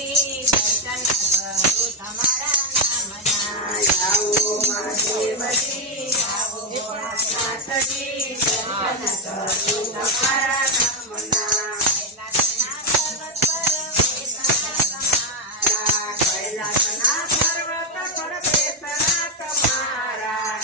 દેવજી દર્શન કરું તમારા નામના આવો મા દેવજી આવો ભોળાનાથજી દર્શન કરું તમારા નામના કૈલાસના પર્વત પર બેસણા તમારા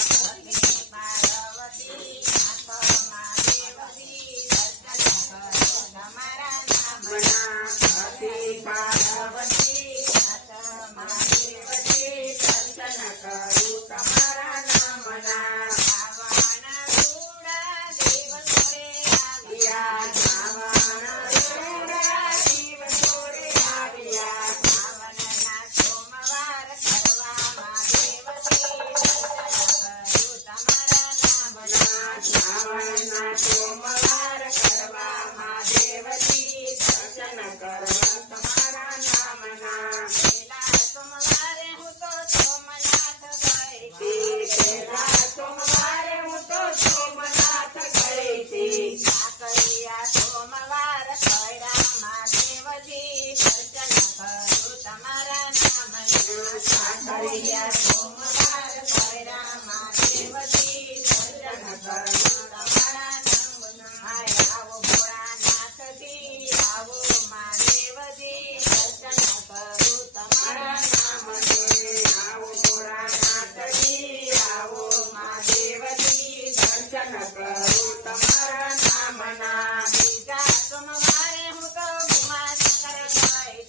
પાર્વતી નાથ દેવજી દર્શન કરું તમારા નામના સતી પાર્વતી નાથ દેવજી દર્શન કરું તમારા નામના રાવણ રૂડા દિવસોરે આવ્યા રાવણ રૂડા દિવસોરે આવ્યા શ્રાવણના સોમવાર કરવામાં દેવજી દર્શન કરું તમારા નામના શ્રાવણના સોમવાર કરવા મહાદેવજી દર્શન કરવા તમારા નામના પહેલા સોમવારે હું તો સોમનાથ ગઈ પહેલા સોમવારે હું તો સોમનાથ ગઈ હતી કાકરિયા સોમવાર કર્યા દેવજી દર્શન કરું તમારા નામના કાકરિયા સોમવાર કર્યા દેવજી દર્શન કરું તમારા નામના આવો ભોળાનાથજી આવો મહાદેવજી દર્શન કરું તમારા નામને આવો ભોળાનાથજી આવો મહાદેવજી દર્શન કરું તમારા નામના બીજા સોમવારે હું તો ભીમાશંકર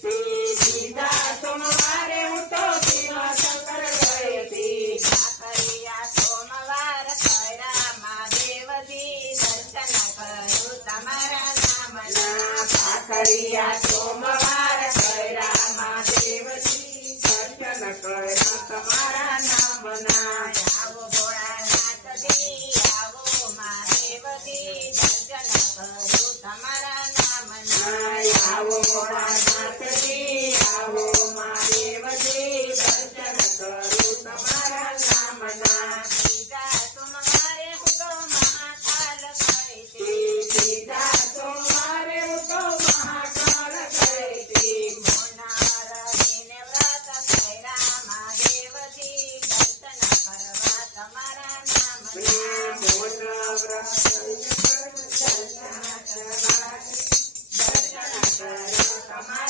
ગઈ સીધા સોમવારે હું તો ભીમાશંકર ગઈ હતી કાકરિયા સોમવાર કર્યા મહાદેવજી દર્શન કરું તમારા નામના કાકરિયા સોમવાર કર્યા મહાદેવજી દર્શન કર્યા તમારા નામના આવો ભોળાનાથજી આવો મહાદેવજી દર્શન કરું તમારા નામના આવો ભોળાનાથજી આવો મહાદેવજી દર્શન કરું તમારા નામના બીજા સોમવારે હું તો મહાકાલ ગઈ સીધા સોમવારે હું તો મહાકાળ ગઈ હતી મોનારણીને વ્રત કર્યા મહાદેવજી દર્શન કરવા તમારા નામના મોન વ્રત દર્શન કરો તમારા